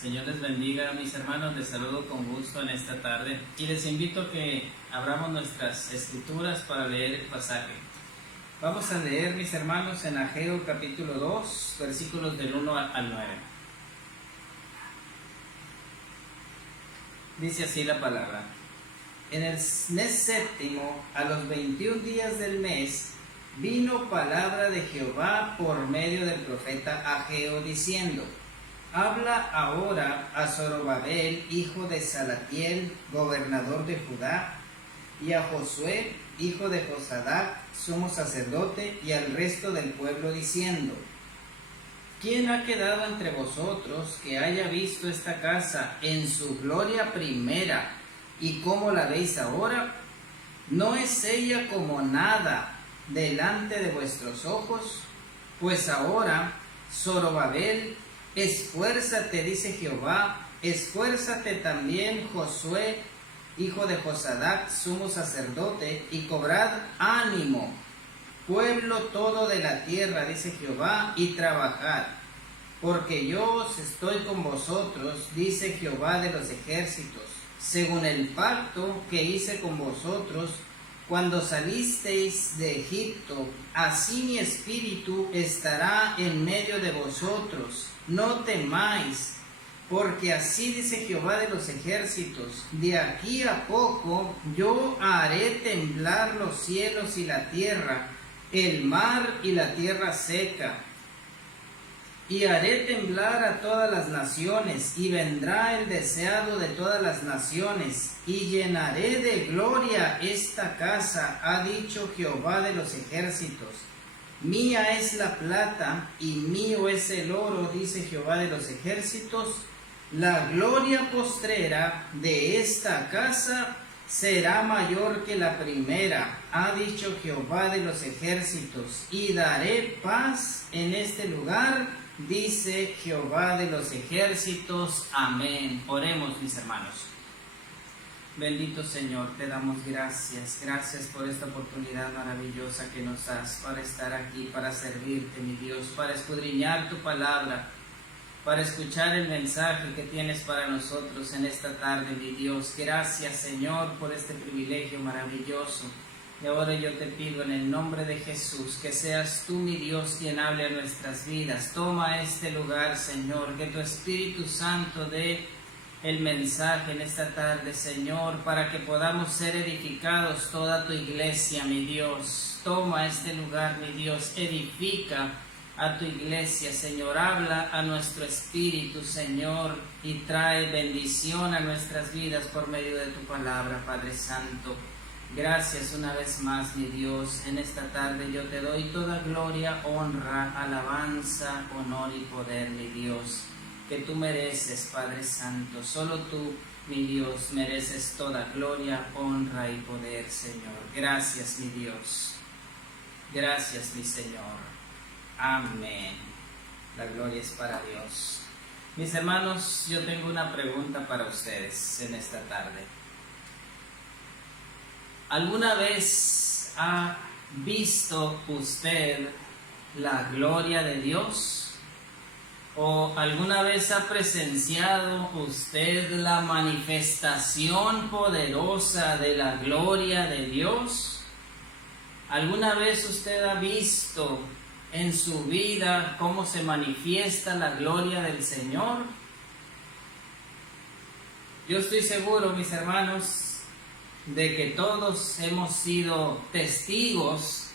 Señor les bendiga, mis hermanos, les saludo con gusto en esta tarde y les invito a que abramos nuestras escrituras para leer el pasaje. Vamos a leer, mis hermanos, en Ageo capítulo 2, versículos del 1 al 9. Dice así la palabra: En el mes séptimo, a los 21 días del mes, vino palabra de Jehová por medio del profeta Ageo, diciendo: Habla ahora a Zorobabel, hijo de Salatiel, gobernador de Judá, y a Josué, hijo de Josadac, sumo sacerdote, y al resto del pueblo, diciendo: ¿Quién ha quedado entre vosotros que haya visto esta casa en su gloria primera, y cómo la veis ahora? ¿No es ella como nada delante de vuestros ojos? Pues ahora, Zorobabel, esfuérzate, dice Jehová, esfuérzate también, Josué, hijo de Josadac, sumo sacerdote, y cobrad ánimo, pueblo todo de la tierra, dice Jehová, y trabajad, porque yo estoy con vosotros, dice Jehová de los ejércitos, según el pacto que hice con vosotros cuando salisteis de Egipto. Así mi espíritu estará en medio de vosotros. No temáis, porque así dice Jehová de los ejércitos: de aquí a poco yo haré temblar los cielos y la tierra, el mar y la tierra seca, y haré temblar a todas las naciones, y vendrá el deseado de todas las naciones, y llenaré de gloria esta casa, ha dicho Jehová de los ejércitos. Mía es la plata y mío es el oro, dice Jehová de los ejércitos. La gloria postrera de esta casa será mayor que la primera, ha dicho Jehová de los ejércitos, y daré paz en este lugar, dice Jehová de los ejércitos. Amén. Oremos, mis hermanos. Bendito Señor, te damos gracias por esta oportunidad maravillosa que nos das para estar aquí, para servirte, mi Dios, para escudriñar tu palabra, para escuchar el mensaje que tienes para nosotros en esta tarde, mi Dios. Gracias, Señor, por este privilegio maravilloso. Y ahora yo te pido en el nombre de Jesús que seas tú, mi Dios, quien hable a nuestras vidas. Toma este lugar, Señor, que tu Espíritu Santo dé el mensaje en esta tarde, Señor, para que podamos ser edificados toda tu iglesia, mi Dios. Toma este lugar, mi Dios, edifica a tu iglesia, Señor. Habla a nuestro espíritu, Señor, y trae bendición a nuestras vidas por medio de tu palabra, Padre Santo. Gracias una vez más, mi Dios. En esta tarde yo te doy toda gloria, honra, alabanza, honor y poder, mi Dios, que tú mereces, Padre Santo. Solo tú, mi Dios, mereces toda gloria, honra y poder, Señor. Gracias, mi Dios. Gracias, mi Señor. Amén. La gloria es para Dios. Mis hermanos, yo tengo una pregunta para ustedes en esta tarde. ¿Alguna vez ha visto usted la gloria de Dios? ¿O alguna vez ha presenciado usted la manifestación poderosa de la gloria de Dios? ¿Alguna vez usted ha visto en su vida cómo se manifiesta la gloria del Señor? Yo estoy seguro, mis hermanos, de que todos hemos sido testigos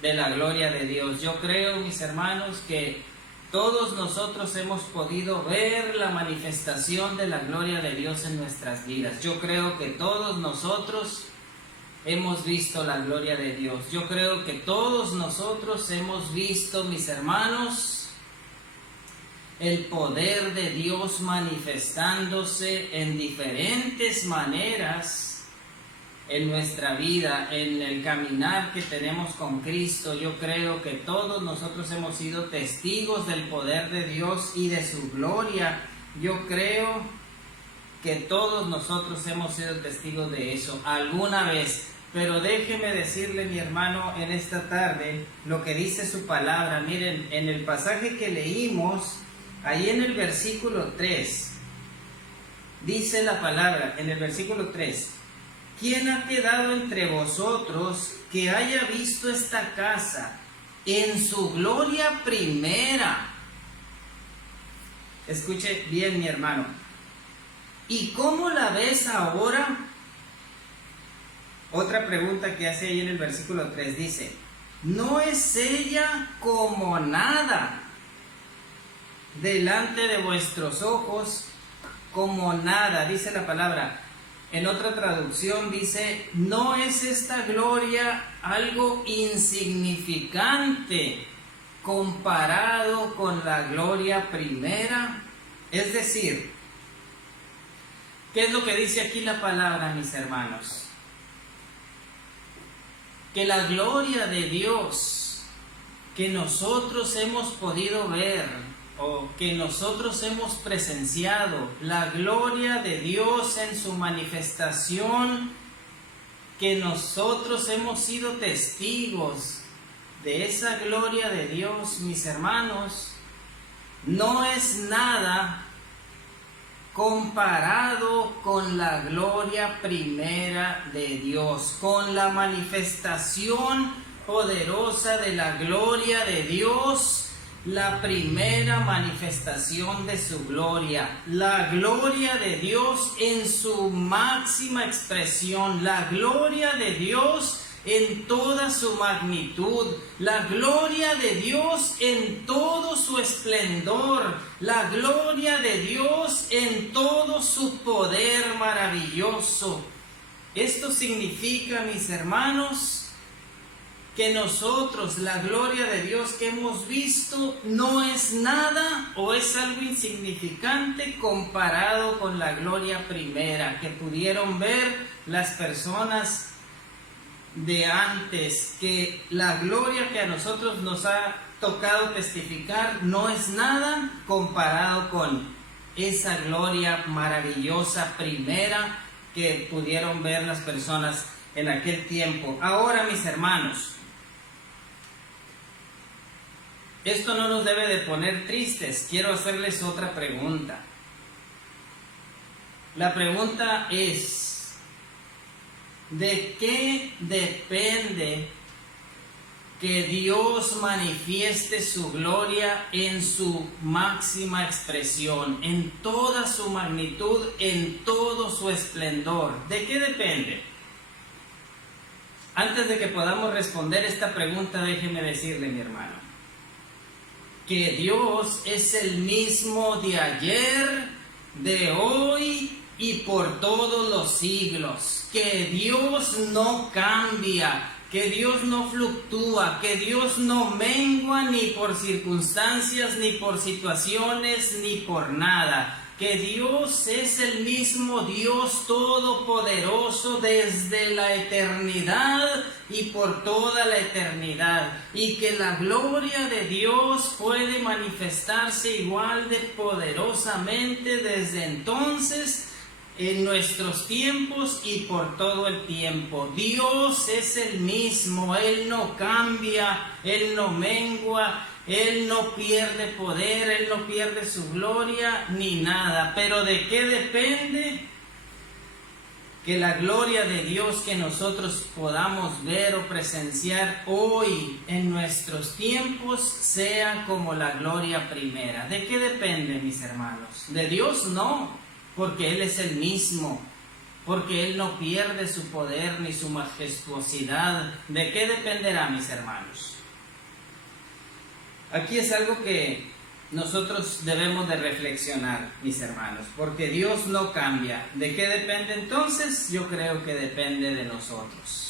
de la gloria de Dios. Yo creo, mis hermanos, que todos nosotros hemos podido ver la manifestación de la gloria de Dios en nuestras vidas. Yo creo que todos nosotros hemos visto la gloria de Dios. Yo creo que todos nosotros hemos visto, mis hermanos, el poder de Dios manifestándose en diferentes maneras en nuestra vida, en el caminar que tenemos con Cristo. Yo creo que todos nosotros hemos sido testigos del poder de Dios y de su gloria. Yo creo que todos nosotros hemos sido testigos de eso alguna vez. Pero déjeme decirle, mi hermano, en esta tarde lo que dice su palabra. Miren, en el pasaje que leímos, ahí en el versículo 3, Dice la palabra en el versículo 3: ¿quién ha quedado entre vosotros que haya visto esta casa en su gloria primera? Escuche bien, mi hermano. ¿Y cómo la ves ahora? Otra pregunta que hace ahí en el versículo 3 dice: ¿no es ella como nada delante de vuestros ojos? Como nada, dice la palabra. En otra traducción dice: ¿no es esta gloria algo insignificante comparado con la gloria primera? Es decir, ¿qué es lo que dice aquí la palabra, mis hermanos? Que la gloria de Dios que nosotros hemos podido ver o que nosotros hemos presenciado, la gloria de Dios en su manifestación, que nosotros hemos sido testigos de esa gloria de Dios, mis hermanos, no es nada comparado con la gloria primera de Dios, con la manifestación poderosa de la gloria de Dios, la primera manifestación de su gloria, la gloria de Dios en su máxima expresión, la gloria de Dios en toda su magnitud, la gloria de Dios en todo su esplendor, la gloria de Dios en todo su poder maravilloso. Esto significa, mis hermanos, que nosotros, la gloria de Dios que hemos visto, no es nada o es algo insignificante comparado con la gloria primera que pudieron ver las personas de antes, que la gloria que a nosotros nos ha tocado testificar no es nada comparado con esa gloria maravillosa primera que pudieron ver las personas en aquel tiempo. Ahora, mis hermanos, esto no nos debe de poner tristes. Quiero hacerles otra pregunta. La pregunta es: ¿de qué depende que Dios manifieste su gloria en su máxima expresión, en toda su magnitud, en todo su esplendor? ¿De qué depende? Antes de que podamos responder esta pregunta, déjeme decirle, mi hermano, que Dios es el mismo de ayer, de hoy y por todos los siglos. Que Dios no cambia, que Dios no fluctúa, que Dios no mengua ni por circunstancias, ni por situaciones, ni por nada. Que Dios es el mismo Dios todopoderoso desde la eternidad y por toda la eternidad. Y que la gloria de Dios puede manifestarse igual de poderosamente desde entonces, en nuestros tiempos y por todo el tiempo. Dios es el mismo, Él no cambia, Él no mengua, Él no pierde poder, Él no pierde su gloria ni nada. Pero ¿de qué depende que la gloria de Dios que nosotros podamos ver o presenciar hoy en nuestros tiempos sea como la gloria primera? ¿De qué depende, mis hermanos? De Dios no, porque Él es el mismo, porque Él no pierde su poder ni su majestuosidad. ¿De qué dependerá, mis hermanos? Aquí es algo que nosotros debemos de reflexionar, mis hermanos, porque Dios no cambia. ¿De qué depende entonces? Yo creo que depende de nosotros.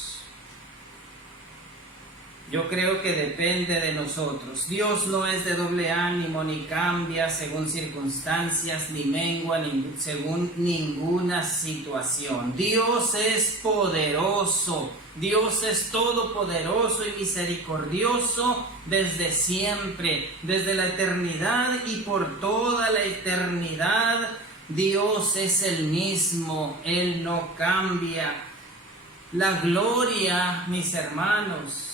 Yo creo que depende de nosotros. Dios no es de doble ánimo, ni cambia según circunstancias, ni mengua según ninguna situación. Dios es poderoso. Dios es todopoderoso y misericordioso desde siempre, desde la eternidad y por toda la eternidad. Dios es el mismo, Él no cambia. La gloria, mis hermanos,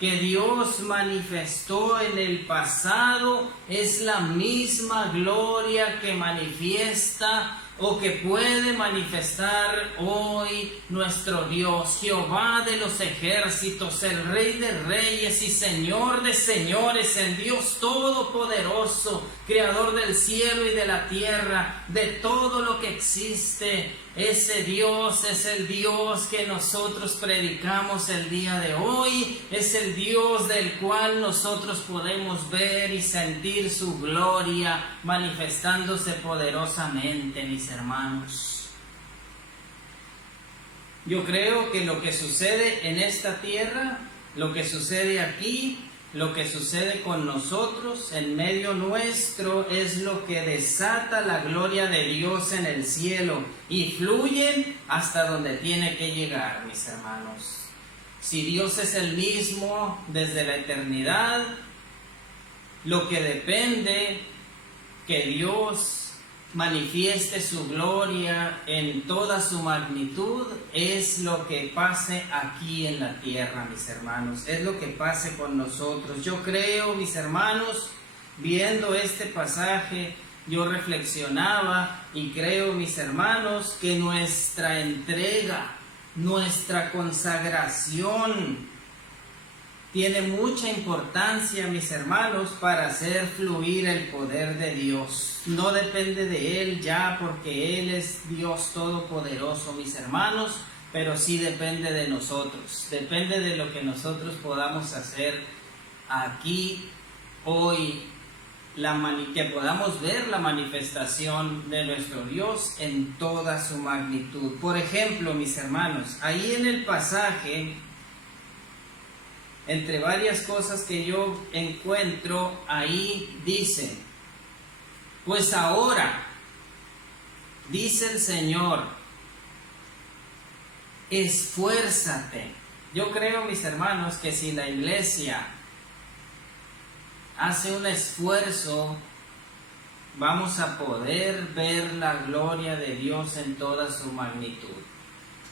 que Dios manifestó en el pasado es la misma gloria que manifiesta o que puede manifestar hoy nuestro Dios, Jehová de los ejércitos, el Rey de reyes y Señor de señores, el Dios todopoderoso, Creador del cielo y de la tierra, de todo lo que existe. Ese Dios es el Dios que nosotros predicamos el día de hoy, es el Dios del cual nosotros podemos ver y sentir su gloria manifestándose poderosamente, mis hermanos. Yo creo que lo que sucede en esta tierra, lo que sucede aquí, lo que sucede con nosotros en medio nuestro es lo que desata la gloria de Dios en el cielo y fluye hasta donde tiene que llegar, mis hermanos. Si Dios es el mismo desde la eternidad, lo que depende que Dios manifieste su gloria en toda su magnitud es lo que pase aquí en la tierra, mis hermanos, es lo que pase con nosotros. Yo creo, mis hermanos, viendo este pasaje, yo reflexionaba y creo, mis hermanos, que nuestra entrega, nuestra consagración tiene mucha importancia, mis hermanos, para hacer fluir el poder de Dios. No depende de Él ya, porque Él es Dios todopoderoso, mis hermanos, pero sí depende de nosotros. Depende de lo que nosotros podamos hacer aquí, hoy, que podamos ver la manifestación de nuestro Dios en toda su magnitud. Por ejemplo, mis hermanos, ahí en el pasaje, entre varias cosas que yo encuentro, ahí dice: pues ahora, dice el Señor, esfuérzate. Yo creo, mis hermanos, que si la iglesia hace un esfuerzo, vamos a poder ver la gloria de Dios en toda su magnitud.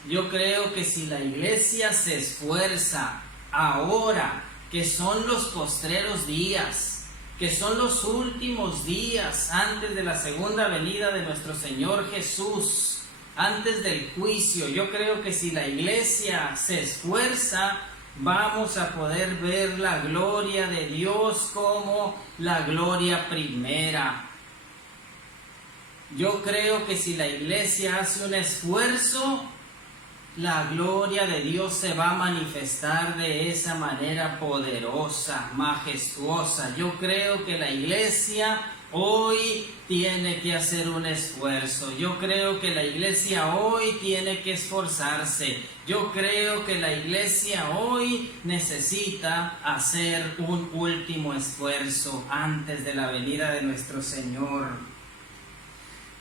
Yo creo que si la iglesia se esfuerza ahora, que son los postreros días, que son los últimos días antes de la segunda venida de nuestro Señor Jesús, antes del juicio, yo creo que si la iglesia se esfuerza, vamos a poder ver la gloria de Dios como la gloria primera. Yo creo que si la iglesia hace un esfuerzo, la gloria de Dios se va a manifestar de esa manera poderosa, majestuosa. Yo creo que la iglesia hoy tiene que hacer un esfuerzo. Yo creo que la iglesia hoy tiene que esforzarse. Yo creo que la iglesia hoy necesita hacer un último esfuerzo antes de la venida de nuestro Señor.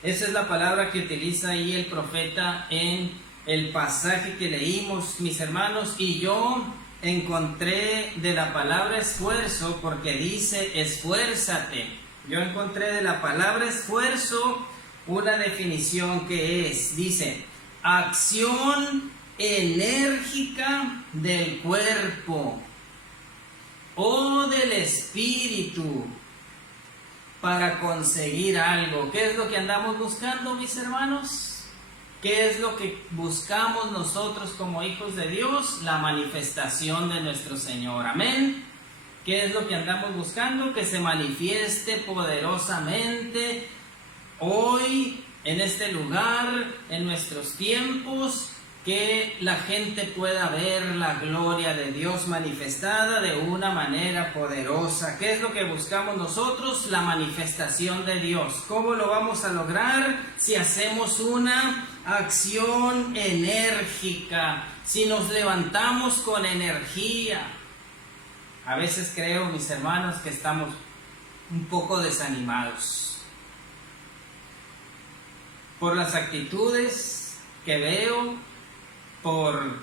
Esa es la palabra que utiliza ahí el profeta en el pasaje que leímos, mis hermanos, y yo encontré de la palabra esfuerzo, porque dice esfuérzate. Yo encontré de la palabra esfuerzo una definición que dice, acción enérgica del cuerpo o del espíritu para conseguir algo. ¿Qué es lo que andamos buscando, mis hermanos? ¿Qué es lo que buscamos nosotros como hijos de Dios? La manifestación de nuestro Señor. Amén. ¿Qué es lo que andamos buscando? Que se manifieste poderosamente hoy, en este lugar, en nuestros tiempos, que la gente pueda ver la gloria de Dios manifestada de una manera poderosa. ¿Qué es lo que buscamos nosotros? La manifestación de Dios. ¿Cómo lo vamos a lograr? Si hacemos una acción enérgica, si nos levantamos con energía. A veces creo, mis hermanos, que estamos un poco desanimados por las actitudes que veo, por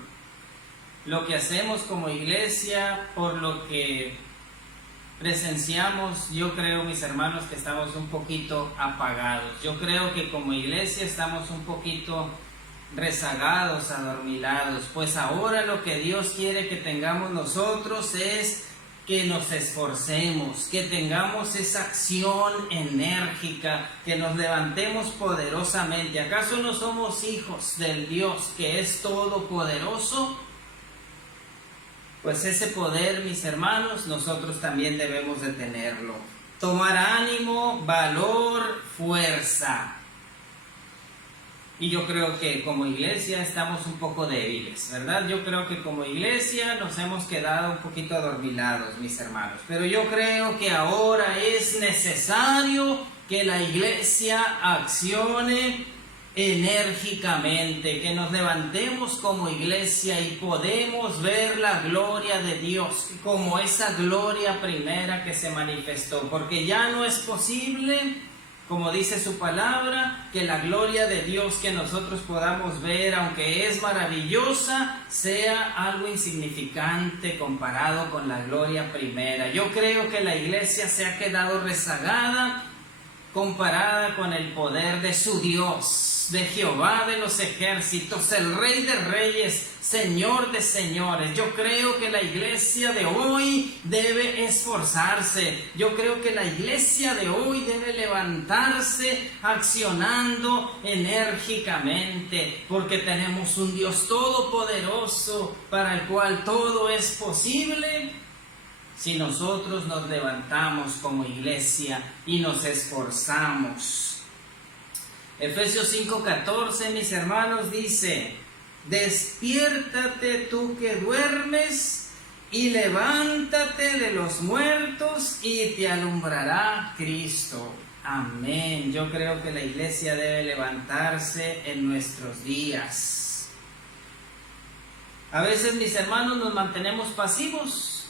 lo que hacemos como iglesia, por lo que presenciamos. Yo creo, mis hermanos, que estamos un poquito apagados. Yo creo que como iglesia estamos un poquito rezagados, adormilados. Pues ahora lo que Dios quiere que tengamos nosotros es que nos esforcemos, que tengamos esa acción enérgica, que nos levantemos poderosamente. ¿Acaso no somos hijos del Dios que es todopoderoso? Pues ese poder, mis hermanos, nosotros también debemos de tenerlo. Tomar ánimo, valor, fuerza. Y yo creo que como iglesia estamos un poco débiles, ¿verdad? Yo creo que como iglesia nos hemos quedado un poquito adormilados, mis hermanos. Pero yo creo que ahora es necesario que la iglesia accione enérgicamente, que nos levantemos como iglesia y podemos ver la gloria de Dios como esa gloria primera que se manifestó. Porque ya no es posible, como dice su palabra, que la gloria de Dios que nosotros podamos ver, aunque es maravillosa, sea algo insignificante comparado con la gloria primera. Yo creo que la iglesia se ha quedado rezagada comparada con el poder de su Dios, de Jehová de los ejércitos, el Rey de reyes, Señor de señores. Yo creo que la iglesia de hoy debe esforzarse. Yo creo que la iglesia de hoy debe levantarse accionando enérgicamente, porque tenemos un Dios todopoderoso para el cual todo es posible si nosotros nos levantamos como iglesia y nos esforzamos. Efesios 5:14, mis hermanos, dice: despiértate tú que duermes y levántate de los muertos y te alumbrará Cristo. Amén. Yo creo que la iglesia debe levantarse en nuestros días. A veces, mis hermanos, nos mantenemos pasivos,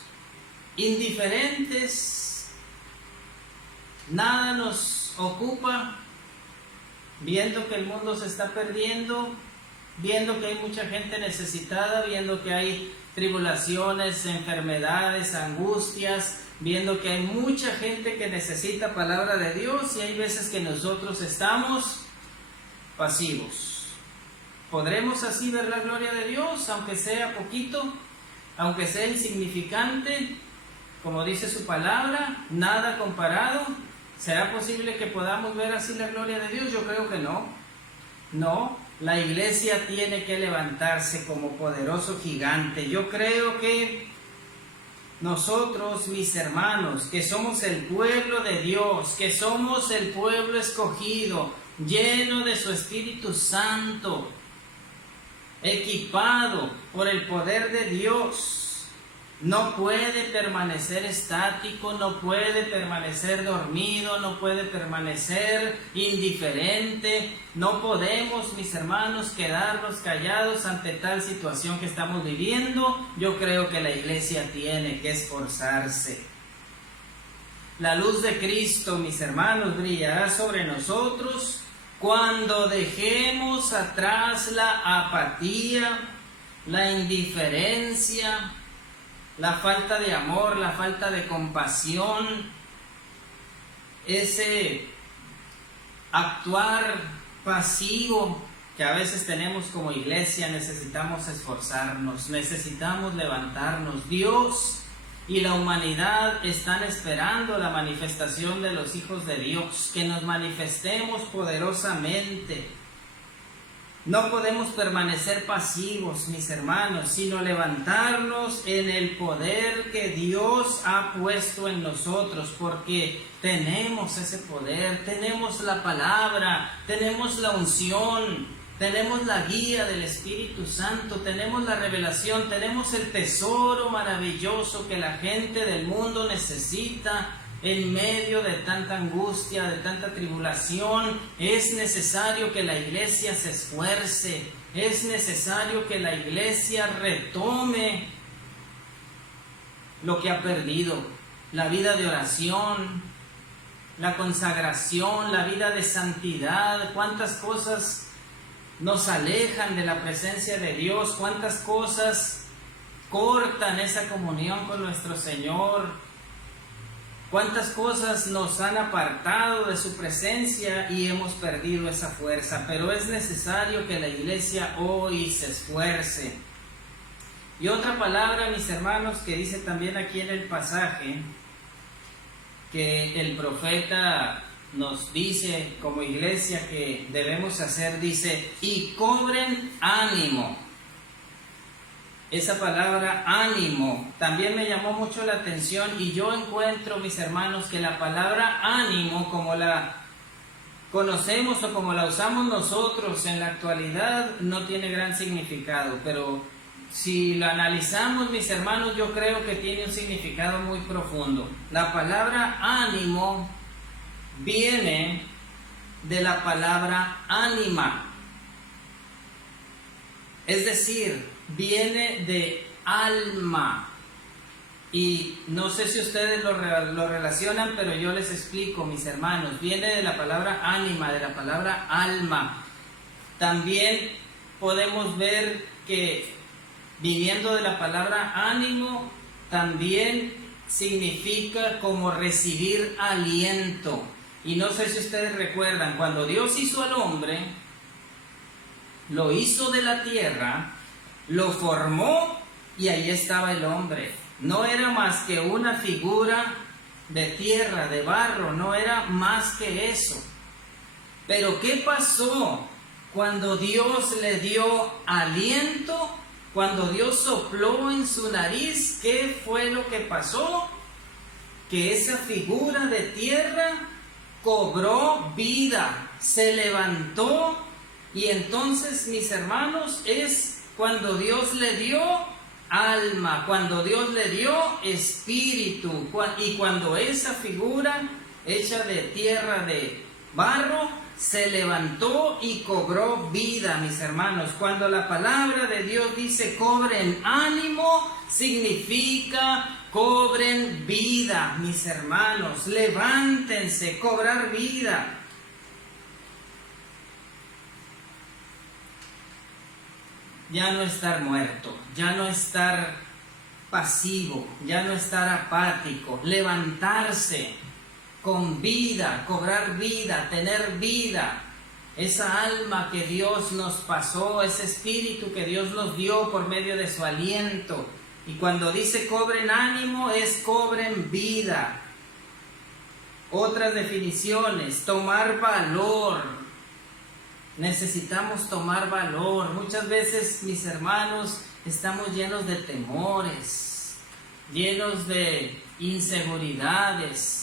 indiferentes, nada nos ocupa, viendo que el mundo se está perdiendo, viendo que hay mucha gente necesitada, viendo que hay tribulaciones, enfermedades, angustias, viendo que hay mucha gente que necesita palabra de Dios, y hay veces que nosotros estamos pasivos. ¿Podremos así ver la gloria de Dios, aunque sea poquito, aunque sea insignificante? Como dice su palabra, nada comparado. ¿Será posible que podamos ver así la gloria de Dios? Yo creo que no. No, la iglesia tiene que levantarse como poderoso gigante. Yo creo que nosotros, mis hermanos, que somos el pueblo de Dios, que somos el pueblo escogido, lleno de su Espíritu Santo, equipado por el poder de Dios, no puede permanecer estático, no puede permanecer dormido, no puede permanecer indiferente. No podemos, mis hermanos, quedarnos callados ante tal situación que estamos viviendo. Yo creo que la iglesia tiene que esforzarse. La luz de Cristo, mis hermanos, brillará sobre nosotros cuando dejemos atrás la apatía, la indiferencia, la falta de amor, la falta de compasión, ese actuar pasivo que a veces tenemos como iglesia. Necesitamos esforzarnos, necesitamos levantarnos. Dios y la humanidad están esperando la manifestación de los hijos de Dios, que nos manifestemos poderosamente. No podemos permanecer pasivos, mis hermanos, sino levantarnos en el poder que Dios ha puesto en nosotros, porque tenemos ese poder, tenemos la palabra, tenemos la unción, tenemos la guía del Espíritu Santo, tenemos la revelación, tenemos el tesoro maravilloso que la gente del mundo necesita. En medio de tanta angustia, de tanta tribulación, es necesario que la iglesia se esfuerce, es necesario que la iglesia retome lo que ha perdido: la vida de oración, la consagración, la vida de santidad. Cuántas cosas nos alejan de la presencia de Dios, cuántas cosas cortan esa comunión con nuestro Señor. Cuántas cosas nos han apartado de su presencia y hemos perdido esa fuerza. Pero es necesario que la iglesia hoy se esfuerce. Y otra palabra, mis hermanos, que dice también aquí en el pasaje, que el profeta nos dice como iglesia que debemos hacer, dice, y cobren ánimo. Esa palabra ánimo también me llamó mucho la atención, y yo encuentro, mis hermanos, que la palabra ánimo, como la conocemos o como la usamos nosotros en la actualidad, no tiene gran significado, pero si lo analizamos, mis hermanos, yo creo que tiene un significado muy profundo. La palabra ánimo viene de la palabra ánima, es decir, viene de alma. Y no sé si ustedes lo relacionan, pero yo les explico, mis hermanos. Viene de la palabra ánima, de la palabra alma. También podemos ver que viniendo de la palabra ánimo, también significa como recibir aliento. Y no sé si ustedes recuerdan, cuando Dios hizo al hombre, lo hizo de la tierra, lo formó y ahí estaba el hombre. No era más que una figura de tierra, de barro, no era más que eso. Pero ¿qué pasó cuando Dios le dio aliento? Cuando Dios sopló en su nariz, ¿qué fue lo que pasó? Que esa figura de tierra cobró vida, se levantó, y entonces, mis hermanos, es cuando Dios le dio alma, cuando Dios le dio espíritu, y cuando esa figura hecha de tierra, de barro, se levantó y cobró vida, mis hermanos. Cuando la palabra de Dios dice cobren ánimo, significa cobren vida, mis hermanos. Levántense, cobrar vida. Ya no estar muerto, ya no estar pasivo, ya no estar apático, levantarse con vida, cobrar vida, tener vida. Esa alma que Dios nos pasó, ese espíritu que Dios nos dio por medio de su aliento. Y cuando dice cobren ánimo, es cobren vida. Otras definiciones, tomar valor. Necesitamos tomar valor. Muchas veces, mis hermanos, estamos llenos de temores, llenos de inseguridades.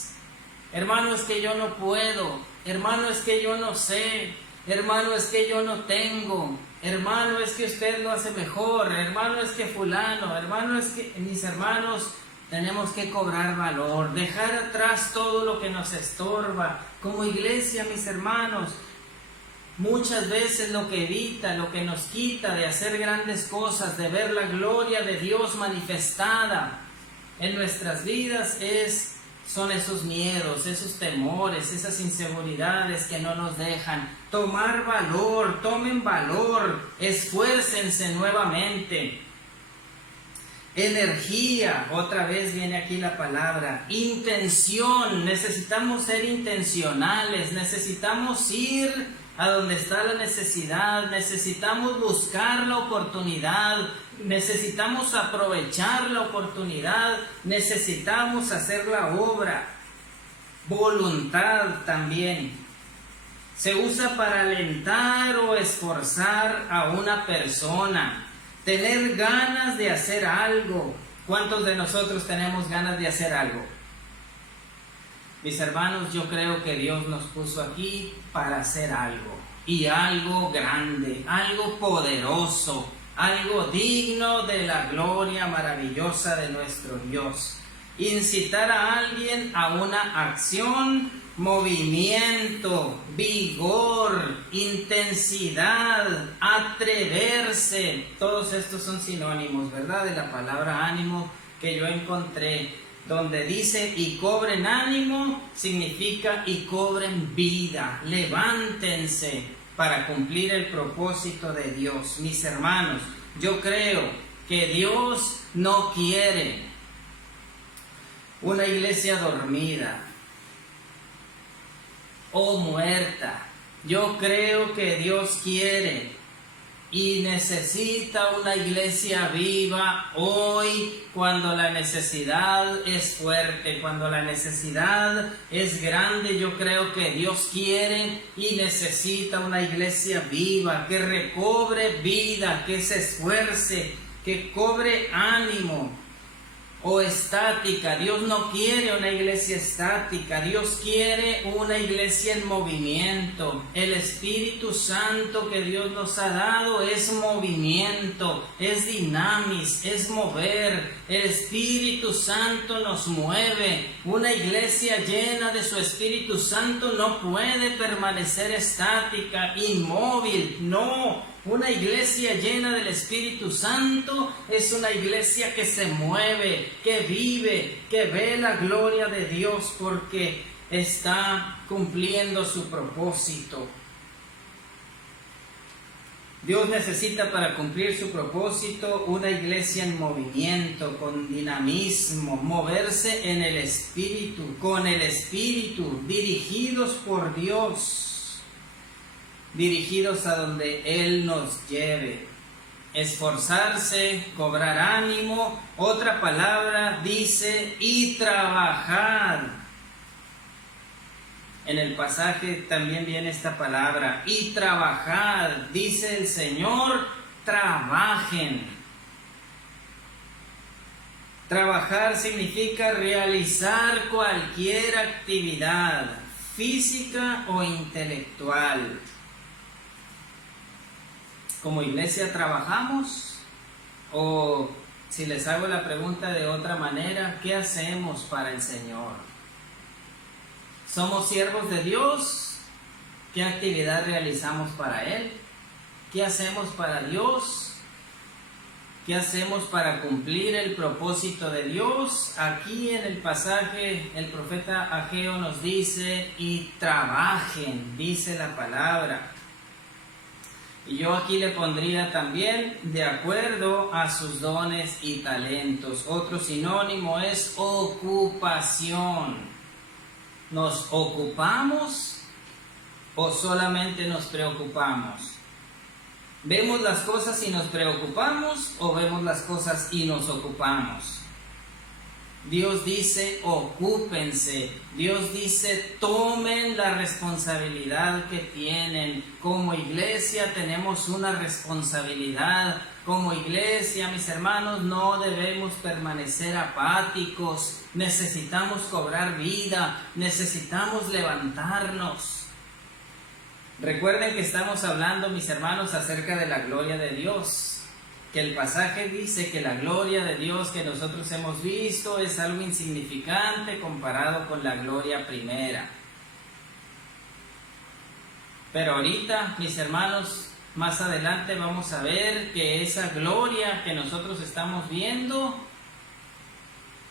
Hermano, es que yo no puedo. Hermano, es que yo no sé. Hermano, es que yo no tengo. Hermano, es que usted lo hace mejor. Hermano, es que fulano. Hermano, es que... Mis hermanos, tenemos que cobrar valor, dejar atrás todo lo que nos estorba. Como iglesia, mis hermanos, muchas veces lo que evita, lo que nos quita de hacer grandes cosas, de ver la gloria de Dios manifestada en nuestras vidas, son esos miedos, esos temores, esas inseguridades que no nos dejan tomar valor. Tomen valor, esfuércense nuevamente. Energía, otra vez viene aquí la palabra. Intención, necesitamos ser intencionales, necesitamos ir a donde está la necesidad, necesitamos buscar la oportunidad, necesitamos aprovechar la oportunidad, necesitamos hacer la obra. Voluntad también se usa para alentar o esforzar a una persona, tener ganas de hacer algo. ¿Cuántos de nosotros tenemos ganas de hacer algo? Mis hermanos, yo creo que Dios nos puso aquí para hacer algo, y algo grande, algo poderoso, algo digno de la gloria maravillosa de nuestro Dios. Incitar a alguien a una acción, movimiento, vigor, intensidad, atreverse. Todos estos son sinónimos, ¿verdad?, de la palabra ánimo que yo encontré. Donde dice y cobren ánimo, significa y cobren vida, levántense para cumplir el propósito de Dios. Mis hermanos, yo creo que Dios no quiere una iglesia dormida o muerta. Yo creo que Dios quiere y necesita una iglesia viva hoy, cuando la necesidad es fuerte, cuando la necesidad es grande. Yo creo que Dios quiere y necesita una iglesia viva, que recobre vida, que se esfuerce, que cobre ánimo. O estática. Dios no quiere una iglesia estática, Dios quiere una iglesia en movimiento. El Espíritu Santo que Dios nos ha dado es movimiento, es dinamis, es mover. El Espíritu Santo nos mueve. Una iglesia llena de su Espíritu Santo no puede permanecer estática, inmóvil, no. Una iglesia llena del Espíritu Santo es una iglesia que se mueve, que vive, que ve la gloria de Dios porque está cumpliendo su propósito. Dios necesita para cumplir su propósito una iglesia en movimiento, con dinamismo, moverse en el Espíritu, con el Espíritu, dirigidos por Dios. Dirigidos a donde Él nos lleve, esforzarse, cobrar ánimo. Otra palabra dice, y trabajar. En el pasaje también viene esta palabra, y trabajar. Dice el Señor, trabajen. Trabajar significa realizar cualquier actividad, física o intelectual. Como iglesia trabajamos, o si les hago la pregunta de otra manera, ¿qué hacemos para el Señor? ¿Somos siervos de Dios? ¿Qué actividad realizamos para Él? ¿Qué hacemos para Dios? ¿Qué hacemos para cumplir el propósito de Dios? Aquí en el pasaje el profeta Ageo nos dice, y trabajen, dice la palabra. Y yo aquí le pondría también, de acuerdo a sus dones y talentos. Otro sinónimo es ocupación. ¿Nos ocupamos o solamente nos preocupamos? ¿Vemos las cosas y nos preocupamos o vemos las cosas y nos ocupamos? Dios dice, ocúpense. Dios dice, tomen la responsabilidad que tienen. Como iglesia tenemos una responsabilidad. Como iglesia, mis hermanos, no debemos permanecer apáticos. Necesitamos cobrar vida. Necesitamos levantarnos. Recuerden que estamos hablando, mis hermanos, acerca de la gloria de Dios. Que el pasaje dice que la gloria de Dios que nosotros hemos visto es algo insignificante comparado con la gloria primera. Pero ahorita, mis hermanos, más adelante vamos a ver que esa gloria que nosotros estamos viendo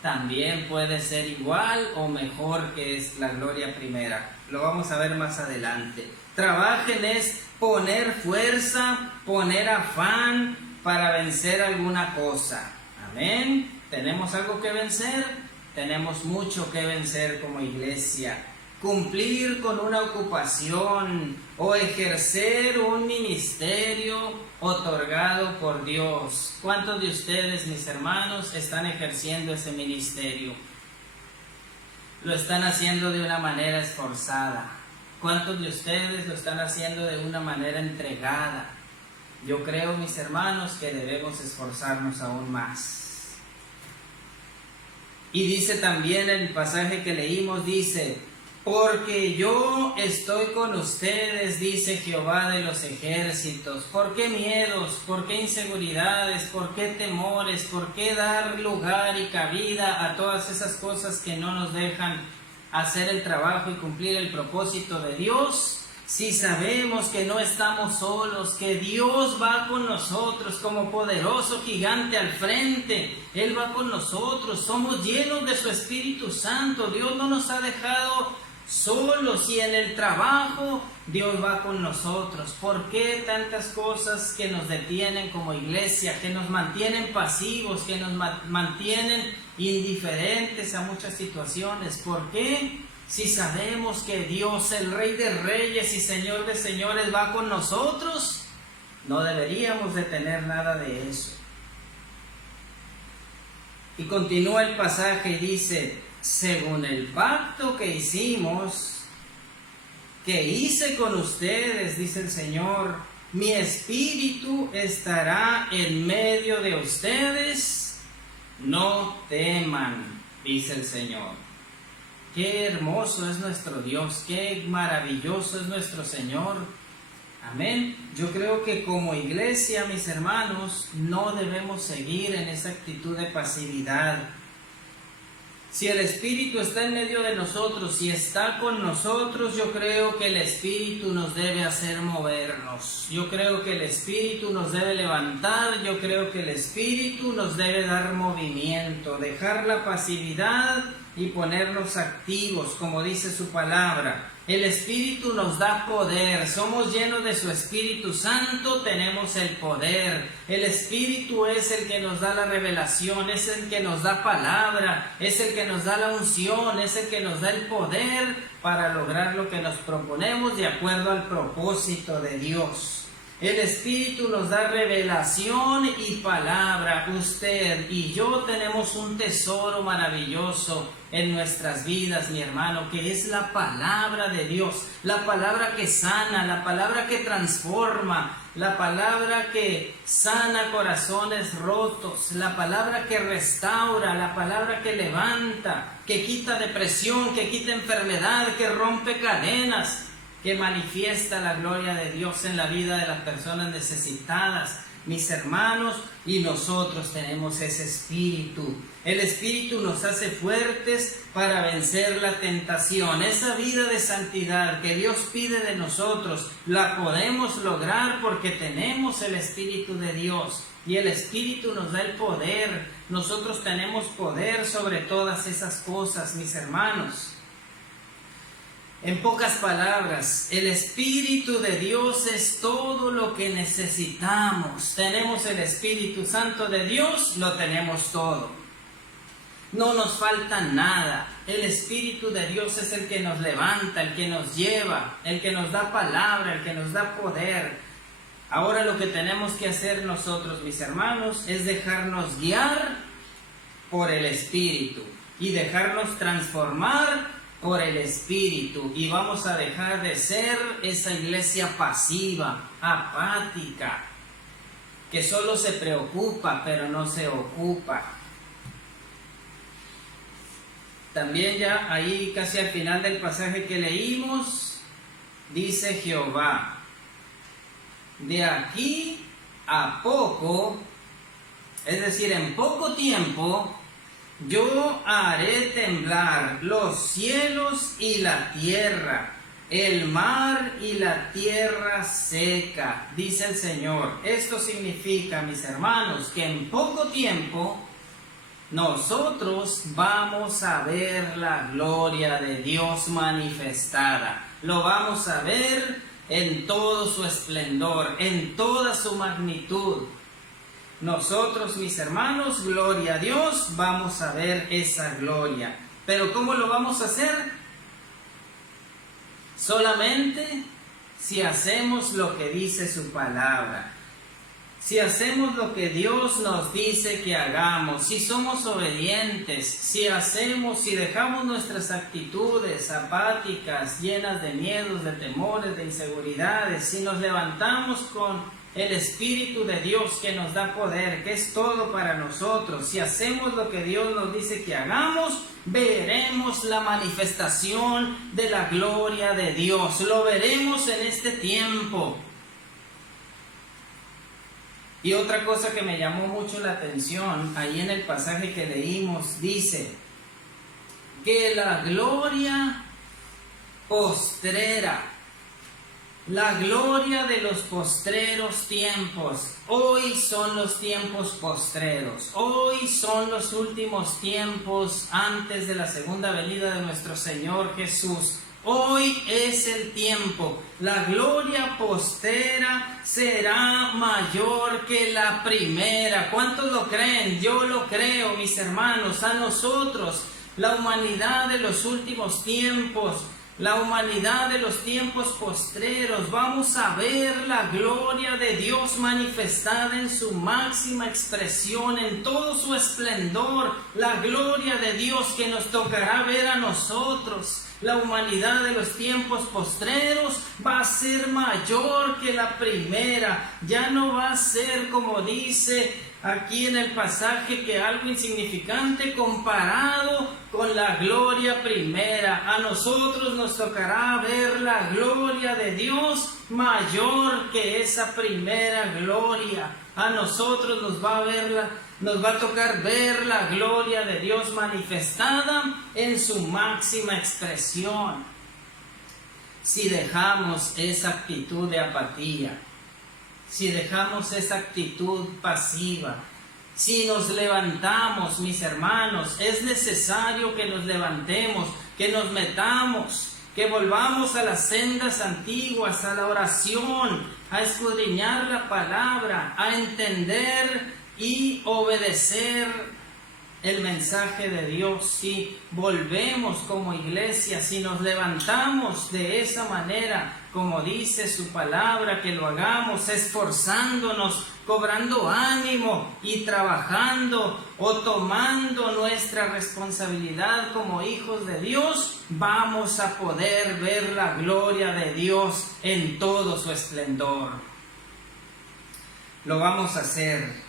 también puede ser igual o mejor que es la gloria primera. Lo vamos a ver más adelante. Trabajen es poner fuerza, poner afán para vencer alguna cosa. Amén. ¿Tenemos algo que vencer? Tenemos mucho que vencer como iglesia. Cumplir con una ocupación o ejercer un ministerio otorgado por Dios. ¿Cuántos de ustedes, mis hermanos, están ejerciendo ese ministerio? Lo están haciendo de una manera esforzada. ¿Cuántos de ustedes lo están haciendo de una manera entregada? Yo creo, mis hermanos, que debemos esforzarnos aún más. Y dice también el pasaje que leímos, dice, porque yo estoy con ustedes, dice Jehová de los ejércitos. ¿Por qué miedos? ¿Por qué inseguridades? ¿Por qué temores? ¿Por qué dar lugar y cabida a todas esas cosas que no nos dejan hacer el trabajo y cumplir el propósito de Dios? Si sabemos que no estamos solos, que Dios va con nosotros como poderoso gigante al frente, Él va con nosotros, somos llenos de su Espíritu Santo, Dios no nos ha dejado solos y en el trabajo Dios va con nosotros. ¿Por qué tantas cosas que nos detienen como iglesia, que nos mantienen pasivos, que nos mantienen indiferentes a muchas situaciones? ¿Por qué? Si sabemos que Dios, el Rey de Reyes y Señor de Señores, va con nosotros, No deberíamos de tener nada de eso. Y continúa el pasaje y dice, según el pacto que hicimos, que hice con ustedes, dice el Señor, mi espíritu estará en medio de ustedes, no teman, dice el Señor. Qué hermoso es nuestro Dios, qué maravilloso es nuestro Señor. Amén. Yo creo que como iglesia, mis hermanos, no debemos seguir en esa actitud de pasividad. Si el Espíritu está en medio de nosotros, si está con nosotros, yo creo que el Espíritu nos debe hacer movernos. Yo creo que el Espíritu nos debe levantar, yo creo que el Espíritu nos debe dar movimiento, dejar la pasividad y ponernos activos, como dice su palabra. El Espíritu nos da poder, somos llenos de su Espíritu Santo, tenemos el poder. El Espíritu es el que nos da la revelación, es el que nos da palabra, es el que nos da la unción, es el que nos da el poder para lograr lo que nos proponemos de acuerdo al propósito de Dios. El Espíritu nos da revelación y palabra. Usted y yo tenemos un tesoro maravilloso en nuestras vidas, mi hermano, que es la palabra de Dios, la palabra que sana, la palabra que transforma, la palabra que sana corazones rotos, la palabra que restaura, la palabra que levanta, que quita depresión, que quita enfermedad, que rompe cadenas, que manifiesta la gloria de Dios en la vida de las personas necesitadas. Mis hermanos, y nosotros tenemos ese espíritu. El espíritu nos hace fuertes para vencer la tentación. Esa vida de santidad que Dios pide de nosotros, la podemos lograr porque tenemos el Espíritu de Dios. Y el Espíritu nos da el poder. Nosotros tenemos poder sobre todas esas cosas, mis hermanos. En pocas palabras, el Espíritu de Dios es todo lo que necesitamos. Tenemos el Espíritu Santo de Dios, lo tenemos todo. No nos falta nada. El Espíritu de Dios es el que nos levanta, el que nos lleva, el que nos da palabra, el que nos da poder. Ahora lo que tenemos que hacer nosotros, mis hermanos, es dejarnos guiar por el Espíritu y dejarnos transformar por el Espíritu, y vamos a dejar de ser esa iglesia pasiva, apática, que solo se preocupa pero no se ocupa. También ya ahí casi al final del pasaje que leímos, dice Jehová, de aquí a poco, es decir, en poco tiempo, yo haré temblar los cielos y la tierra, el mar y la tierra seca, dice el Señor. Esto significa, mis hermanos, que en poco tiempo nosotros vamos a ver la gloria de Dios manifestada. Lo vamos a ver en todo su esplendor, en toda su magnitud. Nosotros, mis hermanos, gloria a Dios, vamos a ver esa gloria. Pero ¿cómo lo vamos a hacer? Solamente si hacemos lo que dice su palabra. Si hacemos lo que Dios nos dice que hagamos, si somos obedientes, si dejamos nuestras actitudes apáticas, llenas de miedos, de temores, de inseguridades, si nos levantamos con el Espíritu de Dios que nos da poder, que es todo para nosotros. Si hacemos lo que Dios nos dice que hagamos, veremos la manifestación de la gloria de Dios. Lo veremos en este tiempo. Y otra cosa que me llamó mucho la atención, ahí en el pasaje que leímos, dice que la gloria postrera, la gloria de los postreros tiempos. Hoy son los tiempos postreros. Hoy son los últimos tiempos antes de la segunda venida de nuestro Señor Jesús. Hoy es el tiempo. La gloria postrera será mayor que la primera. ¿Cuántos lo creen? Yo lo creo, mis hermanos. A nosotros, la humanidad de los últimos tiempos, La humanidad de los tiempos postreros, vamos a ver la gloria de Dios manifestada en su máxima expresión, en todo su esplendor, la gloria de Dios que nos tocará ver a nosotros. La humanidad de los tiempos postreros va a ser mayor que la primera, ya no va a ser como dice aquí en el pasaje que algo insignificante comparado con la gloria primera. A nosotros nos tocará ver la gloria de Dios mayor que esa primera gloria. A nosotros nos va a tocar ver la gloria de Dios manifestada en su máxima expresión. Si dejamos esa actitud de apatía, si dejamos esa actitud pasiva, si nos levantamos, mis hermanos, es necesario que nos levantemos, que nos metamos, que volvamos a las sendas antiguas, a la oración, a escudriñar la palabra, a entender y obedecer el mensaje de Dios. Si volvemos como iglesia, si nos levantamos de esa manera, como dice su palabra, que lo hagamos esforzándonos, cobrando ánimo y trabajando o tomando nuestra responsabilidad como hijos de Dios, vamos a poder ver la gloria de Dios en todo su esplendor. Lo vamos a hacer.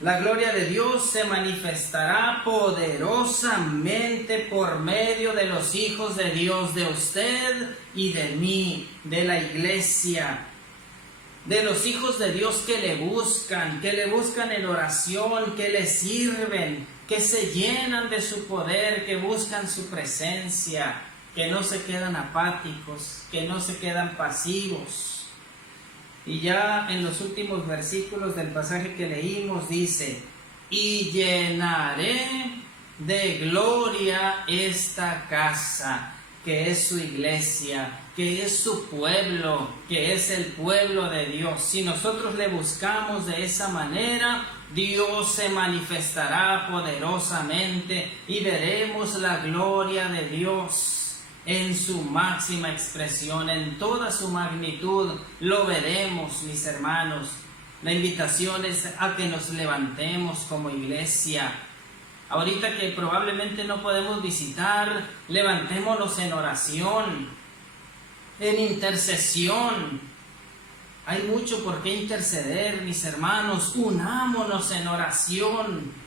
La gloria de Dios se manifestará poderosamente por medio de los hijos de Dios, de usted y de mí, de la iglesia, de los hijos de Dios que le buscan en oración, que le sirven, que se llenan de su poder, que buscan su presencia, que no se quedan apáticos, que no se quedan pasivos. Y ya en los últimos versículos del pasaje que leímos dice: y llenaré de gloria esta casa, que es su iglesia, que es su pueblo, que es el pueblo de Dios. Si nosotros le buscamos de esa manera, Dios se manifestará poderosamente y veremos la gloria de Dios en su máxima expresión, en toda su magnitud. Lo veremos, mis hermanos. La invitación es a que nos levantemos como iglesia. Ahorita que probablemente no podemos visitar, levantémonos en oración, en intercesión. Hay mucho por qué interceder, mis hermanos. Unámonos en oración.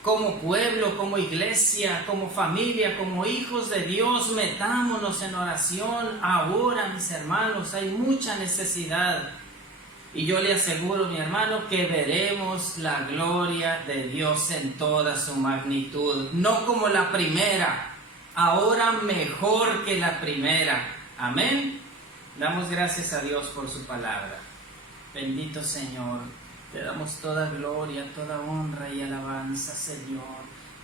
Como pueblo, como iglesia, como familia, como hijos de Dios, metámonos en oración. Ahora, mis hermanos, hay mucha necesidad. Y yo le aseguro, mi hermano, que veremos la gloria de Dios en toda su magnitud. No como la primera, ahora mejor que la primera. Amén. Damos gracias a Dios por su palabra. Bendito Señor. Te damos toda gloria, toda honra y alabanza, Señor.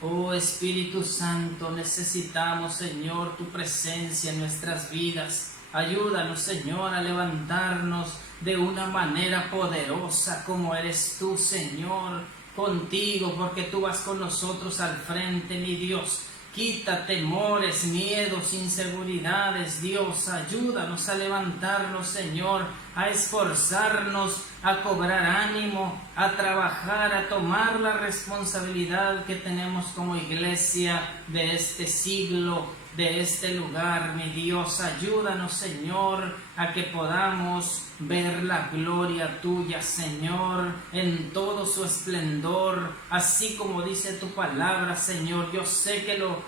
Oh Espíritu Santo, necesitamos, Señor, tu presencia en nuestras vidas. Ayúdanos, Señor, a levantarnos de una manera poderosa como eres tú, Señor, contigo, porque tú vas con nosotros al frente, mi Dios. Quita temores, miedos, inseguridades, Dios. Ayúdanos a levantarnos, Señor, a esforzarnos, a cobrar ánimo, a trabajar, a tomar la responsabilidad que tenemos como iglesia de este siglo, de este lugar, mi Dios. Ayúdanos, Señor, a que podamos ver la gloria tuya, Señor, en todo su esplendor, así como dice tu palabra, Señor. Yo sé que lo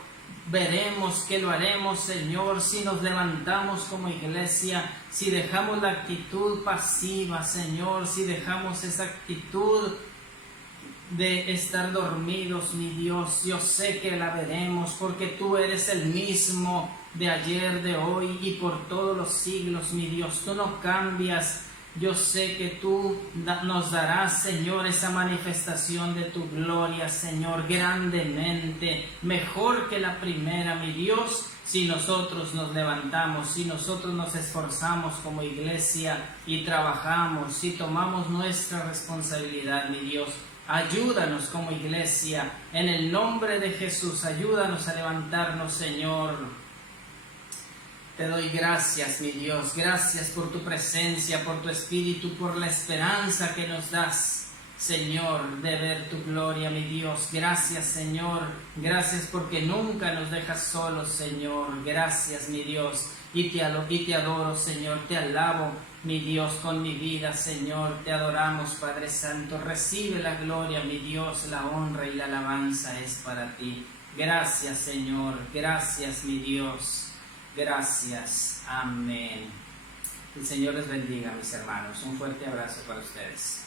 veremos, que lo haremos, Señor, si nos levantamos como iglesia, si dejamos la actitud pasiva, Señor, si dejamos esa actitud de estar dormidos, mi Dios. Yo sé que la veremos, porque tú eres el mismo de ayer, de hoy y por todos los siglos, mi Dios. Tú no cambias. Yo sé que tú nos darás, Señor, esa manifestación de tu gloria, Señor, grandemente, mejor que la primera, mi Dios, si nosotros nos levantamos, si nosotros nos esforzamos como iglesia y trabajamos, si tomamos nuestra responsabilidad, mi Dios. Ayúdanos como iglesia, en el nombre de Jesús, ayúdanos a levantarnos, Señor. Te doy gracias, mi Dios, gracias por tu presencia, por tu espíritu, por la esperanza que nos das, Señor, de ver tu gloria, mi Dios. Gracias, Señor, gracias porque nunca nos dejas solos, Señor. Gracias, mi Dios, y te adoro, Señor, te alabo, mi Dios, con mi vida, Señor. Te adoramos, Padre Santo. Recibe la gloria, mi Dios, la honra y la alabanza es para ti. Gracias, Señor, gracias, mi Dios. Gracias. Amén. El Señor les bendiga, mis hermanos. Un fuerte abrazo para ustedes.